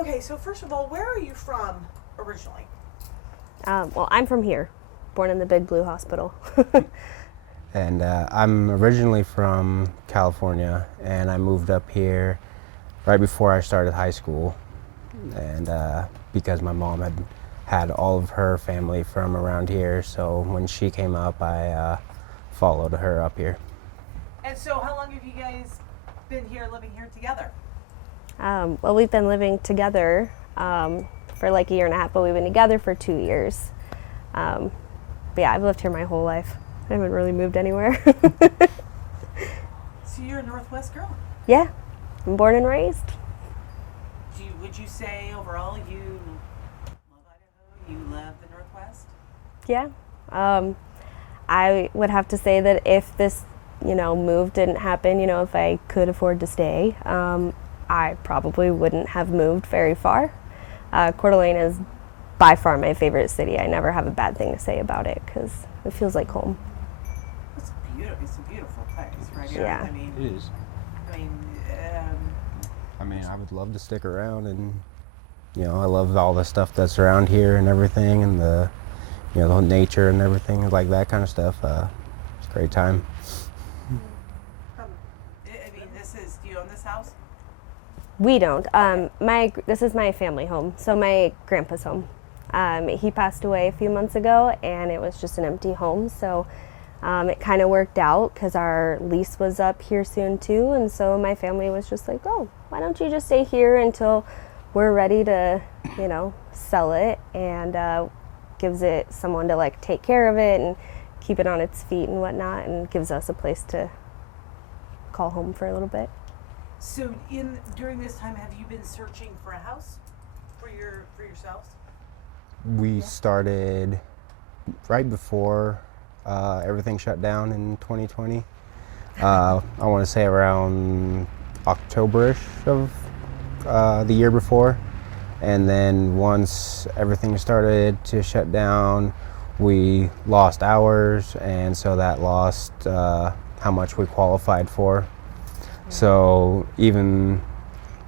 Okay, so first of all, where are you from originally? Well, I'm from here, born in the Big Blue Hospital. And I'm originally from California, and I moved up here right before I started high school. And because my mom had all of her family from around here, so when she came up, I followed her up here. And so how long have you guys been here, living here together? Well, we've been living together for like a year and a half, but we've been together for 2 years. But yeah, I've lived here my whole life. I haven't really moved anywhere. So you're a Northwest girl. Yeah, I'm born and raised. Would you say overall you love Idaho? You love the Northwest? Yeah. I would have to say that if this, move didn't happen, if I could afford to stay, I probably wouldn't have moved very far. Coeur d'Alene is by far my favorite city. I never have a bad thing to say about it because it feels like home. It's beautiful. It's a beautiful place, right? Yeah. I mean, It is. I mean, I would love to stick around, and I love all the stuff that's around here and everything, and the whole nature and everything like that kind of stuff. It's a great time. Do you own this house? We don't. This is my family home, so my grandpa's home. He passed away a few months ago, and it was just an empty home, so it kind of worked out because our lease was up here soon too, and so my family was just like, oh, why don't you just stay here until we're ready to, sell it, and gives it someone to like take care of it and keep it on its feet and whatnot, and gives us a place to call home for a little bit. So during this time, have you been searching for a house for yourselves? We started right before everything shut down in 2020. I want to say around October-ish of the year before. And then once everything started to shut down, we lost hours, and so that lost how much we qualified for. So even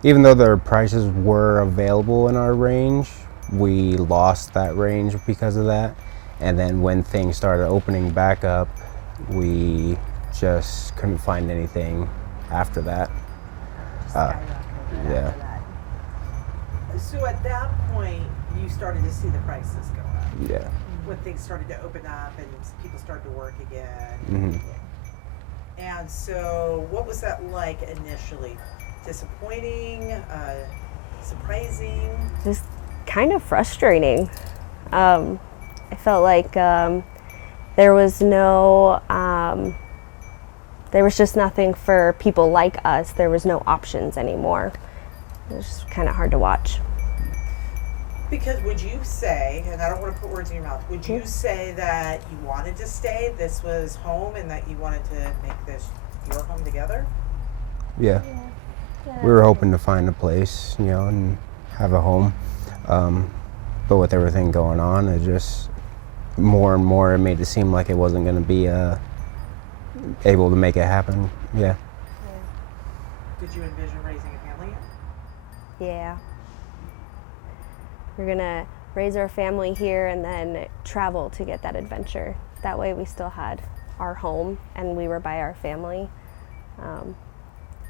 though their prices were available in our range, we lost that range because of that. And then when things started opening back up, we just couldn't find anything after that. Yeah. So at that point, you started to see the prices go up. Yeah. When things started to open up and people started to work again. Mm-hmm. And so what was that like initially? Disappointing? Surprising? Just kind of frustrating. I felt like there was just nothing for people like us. There was no options anymore. It was just kind of hard to watch. Because would you say, and I don't want to put words in your mouth, would you say that you wanted to stay, this was home, and that you wanted to make this your home together? Yeah. We were hoping to find a place, and have a home. But with everything going on, it just more and more it made it seem like it wasn't going to be able to make it happen. Yeah. Did you envision raising a family here? Yeah. We're gonna raise our family here and then travel to get that adventure. That way we still had our home and we were by our family. And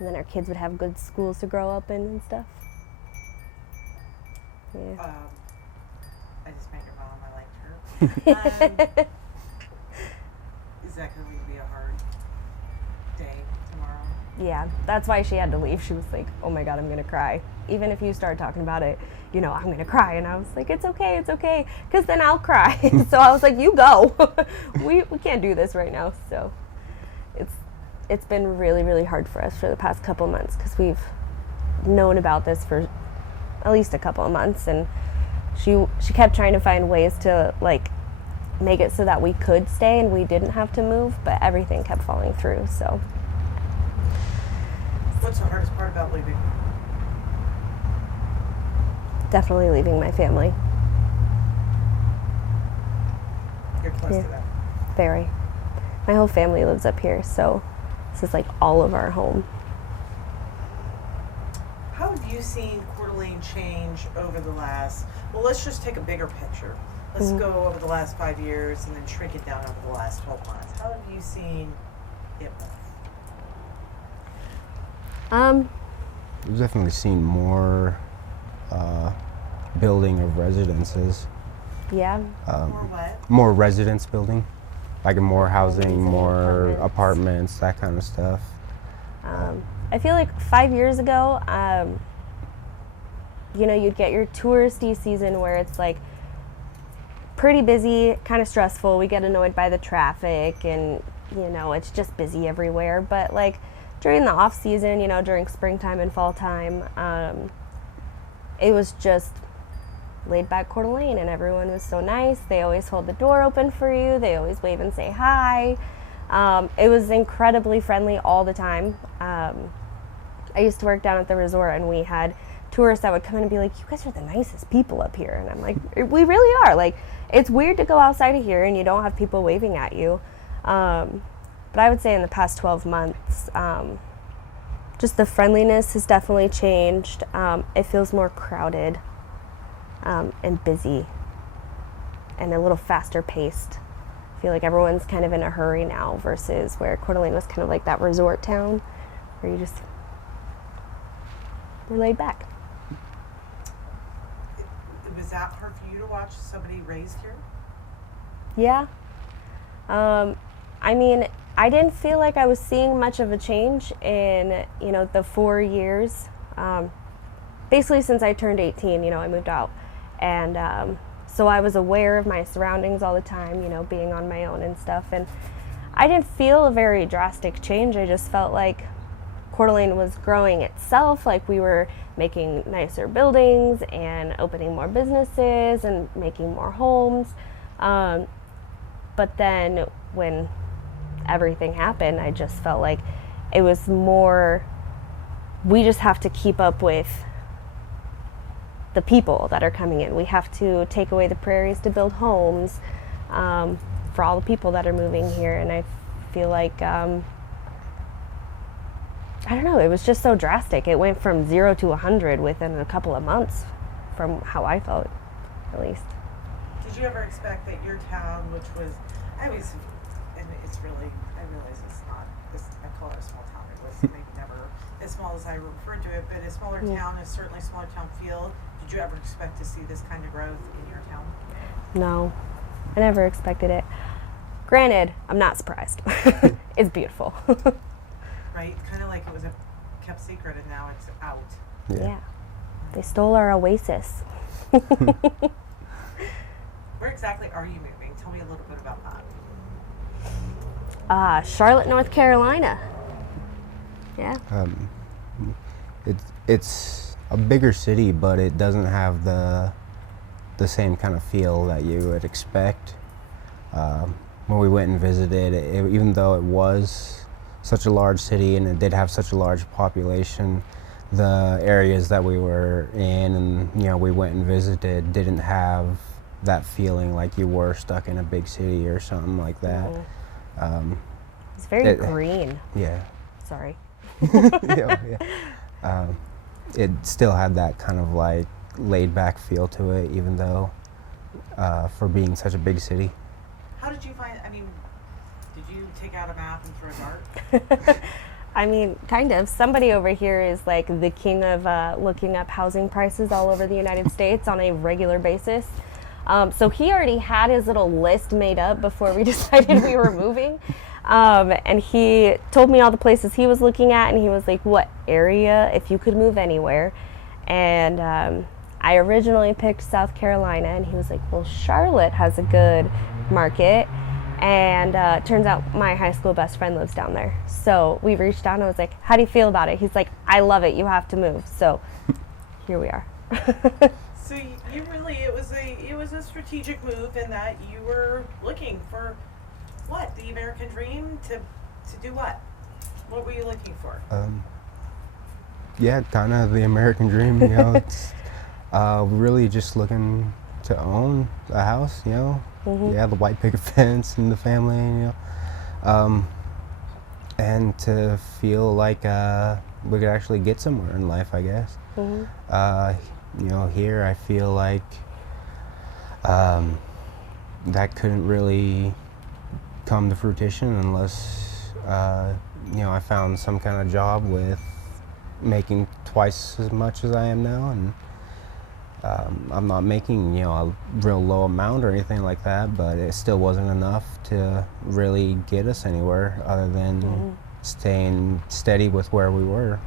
then our kids would have good schools to grow up in and stuff. Yeah. I just met your mom. I liked her. Is that going to be a hard day tomorrow? Yeah, that's why she had to leave. She was like, oh my God, I'm gonna cry. Even if you start talking about it, I'm gonna cry. And I was like, it's okay, because then I'll cry. So I was like, you go. we can't do this right now. So it's been really, really hard for us for the past couple months because we've known about this for at least a couple of months, and she kept trying to find ways to like make it so that we could stay and we didn't have to move, but everything kept falling through. So what's the hardest part about leaving? Definitely leaving my family. You're close to them. Very. My whole family lives up here, so this is like all of our home. How have you seen Coeur d'Alene change over the last, well, let's just take a bigger picture. Let's go over the last 5 years and then shrink it down over the last 12 months. How have you seen it move? We've definitely seen more building of residences. Yeah. More what? More residence building, like more housing, Homes and more apartments. apartments, that kind of stuff. I feel like 5 years ago, you know, you'd get your touristy season where it's like pretty busy, kind of stressful. We get annoyed by the traffic and, you know, it's just busy everywhere. But like during the off season, you know, during springtime and fall time, it was just laid back Coeur d'Alene, and everyone was so nice. They always hold the door open for you. They always wave and say hi. It was incredibly friendly all the time. I used to work down at the resort, and we had tourists that would come in and be like, you guys are the nicest people up here. And I'm like, we really are. Like, it's weird to go outside of here and you don't have people waving at you. But I would say in the past 12 months, just the friendliness has definitely changed. It feels more crowded and busy and a little faster paced. I feel like everyone's kind of in a hurry now versus where Coeur d'Alene was kind of like that resort town where you just were laid back. Was that hard for you to watch somebody raised here? Yeah. I mean, I didn't feel like I was seeing much of a change in, you know, the 4 years. Basically since I turned 18, you know, I moved out. And so I was aware of my surroundings all the time, you know, being on my own and stuff. And I didn't feel a very drastic change. I just felt like Coeur d'Alene was growing itself, like we were making nicer buildings and opening more businesses and making more homes. But then when everything happened, I just felt like it was more, we just have to keep up with the people that are coming in. We have to take away the prairies to build homes for all the people that are moving here. And I feel like, I don't know, it was just so drastic. It went from 0 to 100 within a couple of months, from how I felt, at least. Did you ever expect that your town, which was, I always, and it's really, I realize it's not, this, I call it a small town. It was maybe never as small as I referred to it, but a smaller town is certainly a smaller town feel. Did you ever expect to see this kind of growth in your town? No, I never expected it. Granted, I'm not surprised. It's beautiful. Right? Kind of like it was a kept secret and now it's out. Yeah. They stole our oasis. Where exactly are you moving? Tell me a little bit about that. Charlotte, North Carolina. Yeah. It's a bigger city, but it doesn't have the same kind of feel that you would expect. When we went and visited, even though it was such a large city and it did have such a large population, the areas that we were in and, you know, we went and visited didn't have that feeling like you were stuck in a big city or something like that. It's very green. Yeah. Sorry. Yeah. It still had that kind of like laid back feel to it, even though for being such a big city. How did you find, I mean, did you take out a map and throw a dart? I mean, kind of. Somebody over here is like the king of looking up housing prices all over the United States on a regular basis. So he already had his little list made up before we decided we were moving. And he told me all the places he was looking at, and he was like, what area, if you could move anywhere. And I originally picked South Carolina, and he was like, well, Charlotte has a good market. And turns out my high school best friend lives down there. So we reached out and I was like, how do you feel about it? He's like, I love it. You have to move. So here we are. So you really, it was a strategic move in that you were looking for what? The American dream to do what? What were you looking for? Yeah, kind of the American dream, you know. It's really just looking to own a house, you know. Mm-hmm. Yeah, the white picket fence and the family, you know. And to feel like we could actually get somewhere in life, I guess. You know, here I feel like that couldn't really come to fruition unless you know, I found some kind of job with making twice as much as I am now, and I'm not making, you know, a real low amount or anything like that, but it still wasn't enough to really get us anywhere other than staying steady with where we were.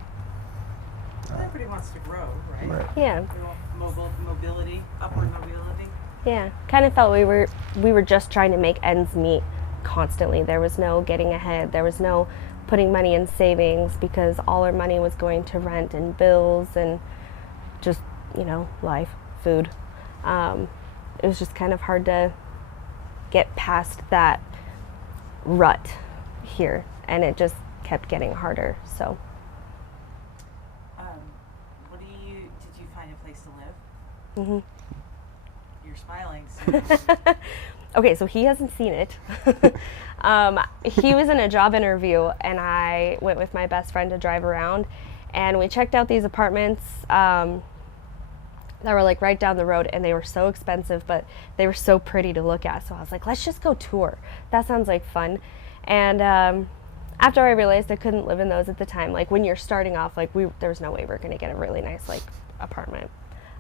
Everybody wants to grow, right? Right. Yeah. We want mobility, upward mobility. Yeah, kind of felt we were just trying to make ends meet constantly. There was no getting ahead. There was no putting money in savings because all our money was going to rent and bills and just, you know, life, food. It was just kind of hard to get past that rut here, and it just kept getting harder. So. Did you find a place to live? You're smiling. So. Okay, so he hasn't seen it. He was in a job interview, and I went with my best friend to drive around, and we checked out these apartments that were like right down the road, and they were so expensive, but they were so pretty to look at. So I was like, let's just go tour. That sounds like fun. And after I realized I couldn't live in those at the time, like when you're starting off, like there was no way we were gonna get a really nice like apartment.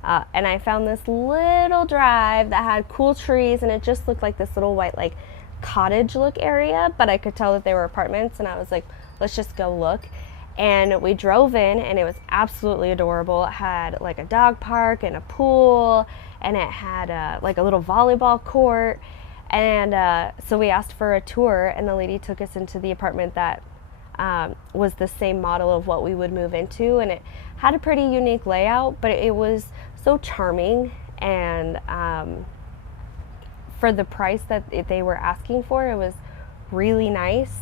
And I found this little drive that had cool trees, and it just looked like this little white like cottage look area, but I could tell that they were apartments, and I was like, let's just go look. And we drove in, and it was absolutely adorable. It had like a dog park and a pool, and it had like a little volleyball court. And so we asked for a tour, and the lady took us into the apartment that was the same model of what we would move into, and it had a pretty unique layout, but it was so charming, and for the price that they were asking for, it was really nice.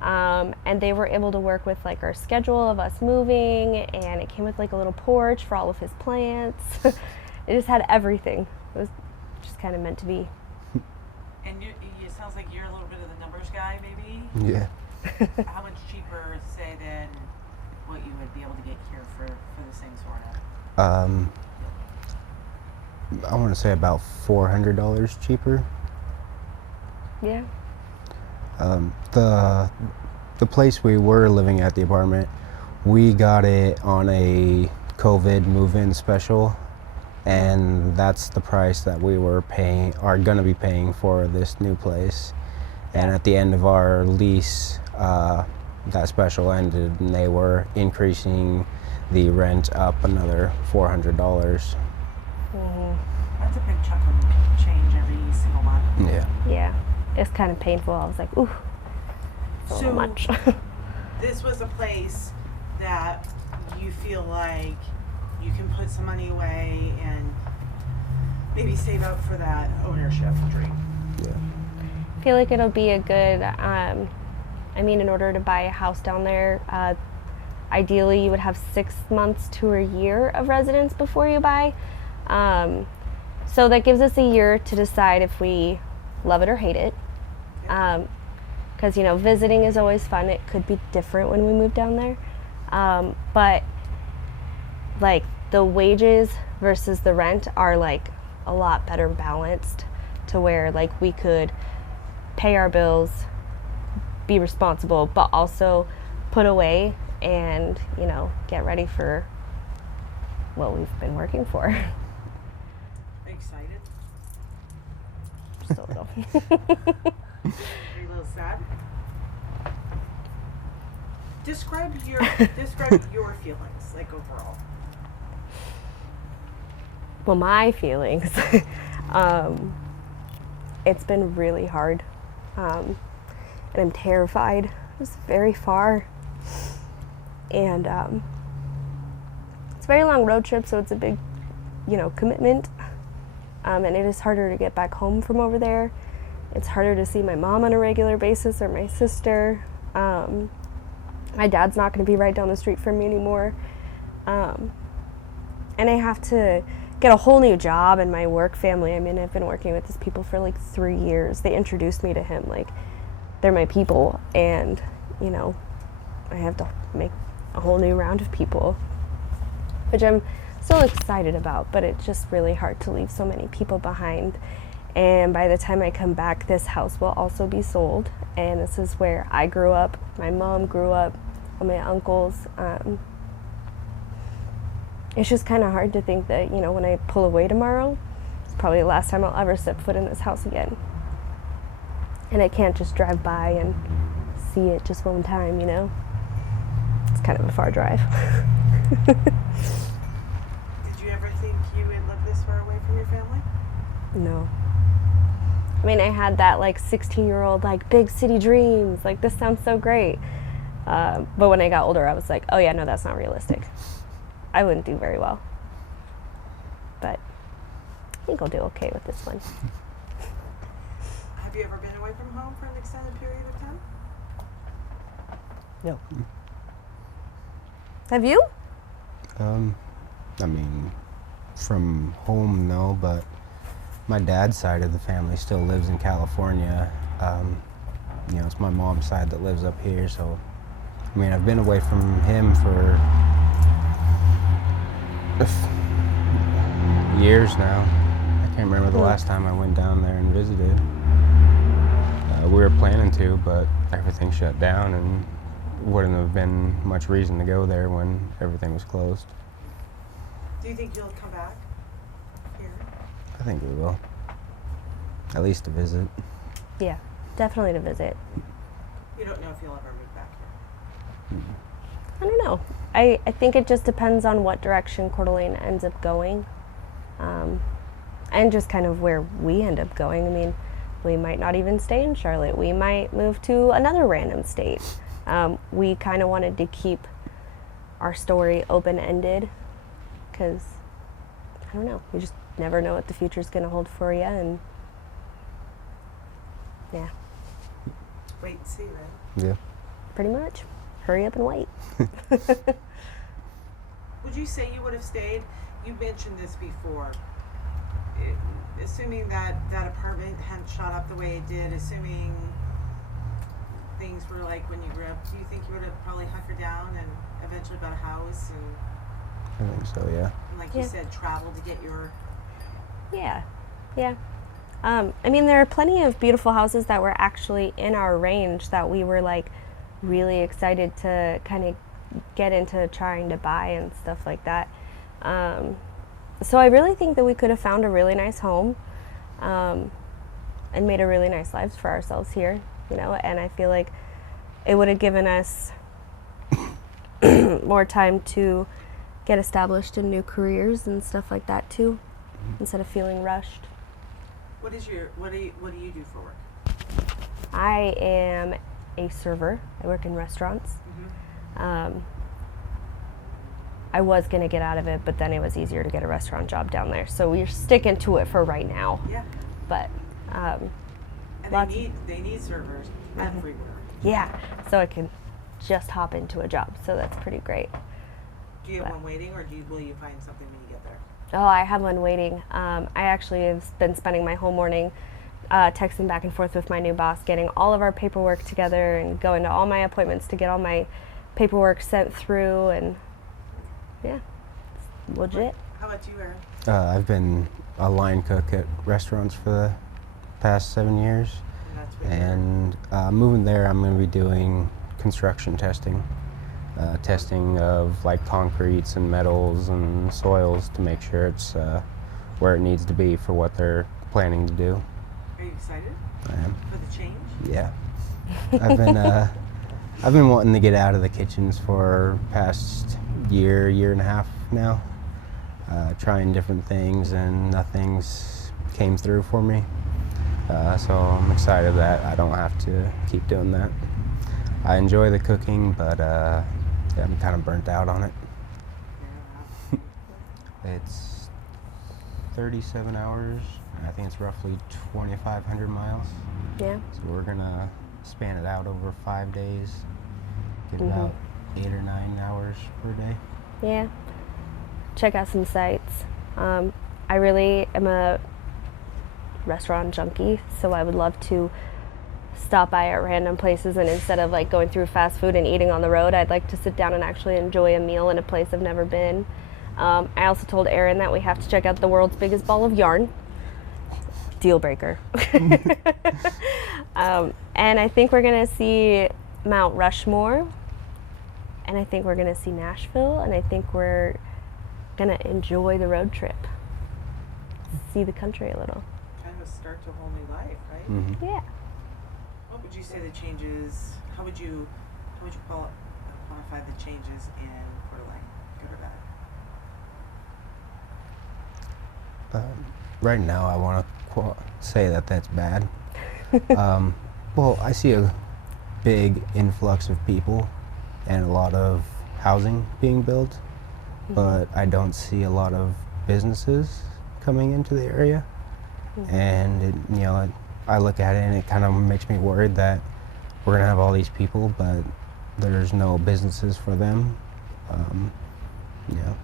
And they were able to work with like our schedule of us moving, and it came with like a little porch for all of his plants. It just had everything. It was just kind of meant to be. And it sounds like you're a little bit of the numbers guy, maybe? Yeah. How much cheaper, say, than what you would be able to get here for the same sort of? I want to say about $400 cheaper. Yeah. The place we were living at, the apartment, we got it on a COVID move-in special, and that's the price that we were gonna be paying for this new place. And at the end of our lease, that special ended, and they were increasing the rent up another $400. That's a big chunk of change every single month. Yeah. Yeah. It's kind of painful. I was like, ooh, it's a little much. This was a place that you feel like you can put some money away and maybe save up for that ownership dream. Yeah. I feel like it'll be a good, I mean, in order to buy a house down there, ideally you would have 6 months to a year of residence before you buy. So that gives us a year to decide if we love it or hate it. Because, you know, visiting is always fun. It could be different when we move down there. But, like, the wages versus the rent are, like, a lot better balanced to where, like, we could pay our bills, be responsible, but also put away and, you know, get ready for what we've been working for. Are you excited? Just a little. Are you a little sad? Describe your feelings, like, overall. Well, my feelings, it's been really hard, and I'm terrified. It's very far, and it's a very long road trip, so it's a big, you know, commitment, and it is harder to get back home from over there. It's harder to see my mom on a regular basis or my sister. My dad's not going to be right down the street from me anymore, and I have to get a whole new job in my work family. I mean, I've been working with these people for like 3 years. They introduced me to him, like, they're my people, and, you know, I have to make a whole new round of people. which I'm still excited about, but it's just really hard to leave so many people behind. And by the time I come back, this house will also be sold, and this is where I grew up, my mom grew up, all my uncles. It's just kind of hard to think that, you know, when I pull away tomorrow, it's probably the last time I'll ever set foot in this house again. And I can't just drive by and see it just one time, you know? It's kind of a far drive. Did you ever think you would live this far away from your family? No. I mean, I had that like 16-year-old like big city dreams, like this sounds so great. But when I got older, I was like, oh yeah, no, that's not realistic. I wouldn't do very well. But I think I'll do okay with this one. Have you ever been away from home for an extended period of time? No. Have you? I mean, from home, no, but my dad's side of the family still lives in California. You know, it's my mom's side that lives up here, so, I mean, I've been away from him for years now. I can't remember the last time I went down there and visited. We were planning to, but everything shut down and wouldn't have been much reason to go there when everything was closed. Do you think you'll come back here? I think we will. At least to visit. Yeah, definitely to visit. You don't know if you'll ever move back here. I don't know. I think it just depends on what direction Coeur d'Alene ends up going. And just kind of where we end up going. I mean, we might not even stay in Charlotte. We might move to another random state. We kind of wanted to keep our story open-ended because, I don't know, you just never know what the future's going to hold for you, and yeah. Wait and see, right? Yeah. Pretty much. Hurry up and wait. Would you say you would have stayed? You mentioned this before. Assuming that that apartment hadn't shot up the way it did, assuming things were like when you grew up, do you think you would have probably hunkered down and eventually bought a house and, I think so, yeah. like Yeah. you said, travel to get your... Yeah, yeah. I mean, there are plenty of beautiful houses that were actually in our range that we were like really excited to kind of get into trying to buy and stuff like that. So I really think that we could have found a really nice home and made a really nice lives for ourselves here, you know, and I feel like it would have given us more time to get established in new careers and stuff like that too, instead of feeling rushed. What do you do for work? I am a server. I work in restaurants. I was going to get out of it, but then it was easier to get a restaurant job down there. So we're sticking to it for right now. Yeah. But And they need servers everywhere. yeah, so I can just hop into a job. So that's pretty great. Do you have one waiting, or will you find something when you get there? Oh, I have one waiting. I actually have been spending my whole morning texting back and forth with my new boss, getting all of our paperwork together and going to all my appointments to get all my paperwork sent through, and yeah, it's legit. How about you, Aaron? I've been a line cook at restaurants for the past 7 years. That's what And moving there, I'm going to be doing construction testing. Testing of like concretes and metals and soils to make sure it's where it needs to be for what they're planning to do. Are you excited I am. for the change? Yeah. I've been wanting to get out of the kitchens for past year and a half now, trying different things, and nothing's came through for me. So I'm excited that I don't have to keep doing that. I enjoy the cooking, but yeah, I'm kind of burnt out on it. It's 37 hours. I think it's roughly 2,500 miles. Yeah. So we're gonna span it out over 5 days. Get about 8 or 9 hours per day. Yeah. Check out some sites. I really am a restaurant junkie, so I would love to stop by at random places, and instead of like going through fast food and eating on the road, I'd like to sit down and actually enjoy a meal in a place I've never been. I also told Erin that we have to check out the world's biggest ball of yarn. Deal breaker. And I think we're gonna see Mount Rushmore, and I think we're gonna see Nashville, and I think we're gonna enjoy the road trip, see the country a little. Kind of start to a whole new life, right? Mm-hmm. Yeah. What would you say the changes? How would you quantify the changes in Coeur d'Alene, good or bad? Right now, I want to say that that's bad. Well, I see a big influx of people and a lot of housing being built, but I don't see a lot of businesses coming into the area. And it, you know, I look at it and it kind of makes me worried that we're gonna have all these people, but there's no businesses for them. You know,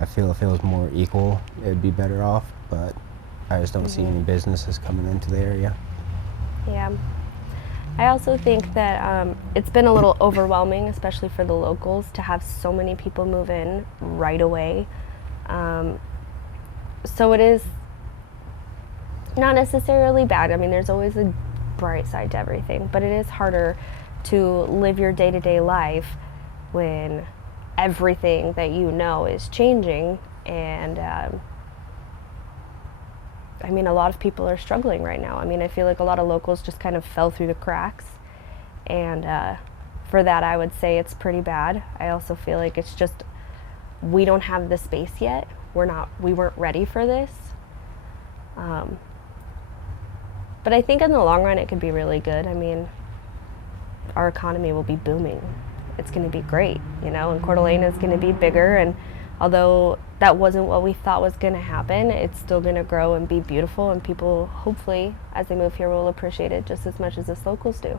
I feel if it was more equal, it'd be better off, but I just don't see any businesses coming into the area. Yeah. I also think that it's been a little overwhelming, especially for the locals, to have so many people move in right away. So it is not necessarily bad. I mean, there's always a bright side to everything, but it is harder to live your day-to-day life when everything that you know is changing. And I mean, a lot of people are struggling right now. I mean, I feel like a lot of locals just kind of fell through the cracks, and for that I would say it's pretty bad. I also feel like it's just, we don't have the space yet. We weren't ready for this. But I think in the long run it could be really good. I mean, our economy will be booming. It's going to be great, you know, and Coeur d'Alene is going to be bigger, and although that wasn't what we thought was going to happen, it's still going to grow and be beautiful, and people, hopefully, as they move here, will appreciate it just as much as us locals do.